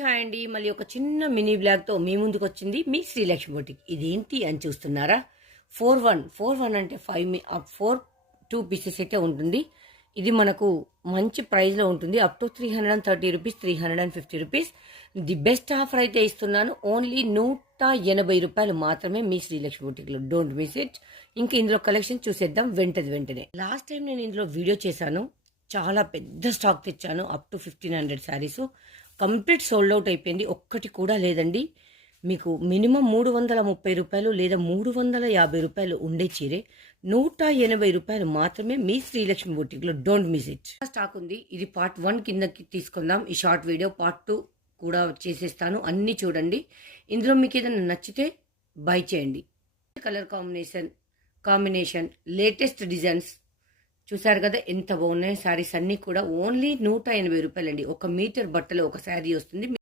Hi అండి. మళ్ళీ ఒక చిన్న మినీ బ్లాగ్తో మీ ముందుకు వచ్చింది మీ శ్రీలక్ష్మి బొటిక్. ఇదేంటి అని చూస్తున్నారా? 4-1 అంటే 2 పీసెస్ అయితే ఉంటుంది. ఇది మనకు మంచి ప్రైస్లో ఉంటుంది. Up to 330 rupees, 350 rupees. The best offer అయితే ఇస్తున్నాను. ఓన్లీ 180 రూపాయలు మాత్రమే మీ శ్రీలక్ష్మి బొటిక్లో. Don't miss it. ఇంకా ఇందులో కలెక్షన్ చూసేద్దాం వెంటనే. లాస్ట్ టైం నేను ఇందులో వీడియో చేశాను. చాలా పెద్ద స్టాక్ తెచ్చాను. Up to 1500 saris complete sold out అయిపోయింది. ఒక్కటి కూడా లేదండి. మీకు మినిమం 330 రూపాయలు లేదా 350 రూపాయలు ఉండే చీరే 180 రూపాయలు మాత్రమే మీ శ్రీలక్ష్మి బొటిక్లో. Don't miss it. స్టాక్ ఉంది. ఇది పార్ట్ 1 కిందకి తీసుకుందాం. ఈ షార్ట్ వీడియో పార్ట్ 2 కూడా చేసేస్తాను. అన్నీ చూడండి. ఇందులో మీకు ఏదైనా నచ్చితే బై చేయండి. కలర్ కాంబినేషన్ లేటెస్ట్ డిజైన్స్ చూసారు కదా ఎంత బాగున్నాయి. శారీస్ అన్నీ కూడా ఓన్లీ 180 రూపాయలండి. 1 మీటర్ బట్టలో ఒక శారీ వస్తుంది.